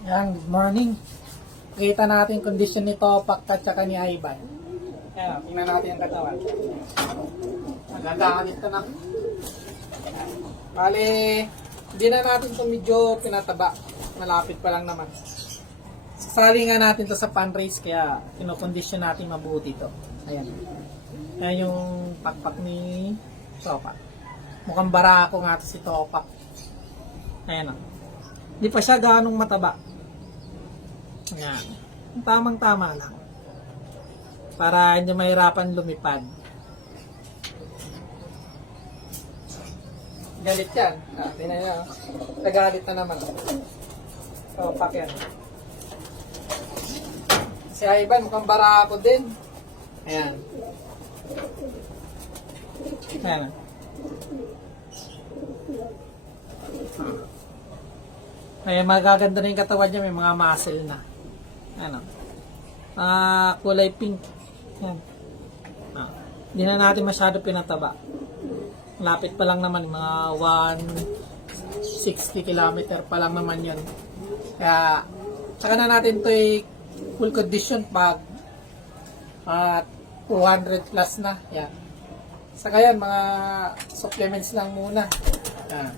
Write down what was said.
Yan, good morning. Kita natin kondisyon ni Topak at saka ni Ivan. Ayan, tingnan natin ang katawan. Maganda dito na. Bale, hindi na natin ito medyo pinataba. Malapit pa lang naman. Sasali nga natin to sa fundraise kaya kinokondisyon natin mabuti to. Ayan. Ayan yung pakpak ni Topak. Mukhang barako nga to si Topak. Ayan o. Hindi pa siya ganong mataba. Ayan. Tamang-tama lang. Para hindi mahirapan lumipad. Galit yan. Tingnan nyo. Nagalit na naman. Topak yan. Si Ivan mukhang barako din. Ayan. Ayan. Ayan, magaganda na yung katawan niya. May mga muscle na. Ano? Kulay pink. Ayan. Hindi na natin masyado pinataba. Lapit pa lang naman. Mga 160 km pa lang naman yun. Kaya, saka na natin ito full condition pag 200 plus na. Yan. Saka yan, mga supplements lang muna. Yan.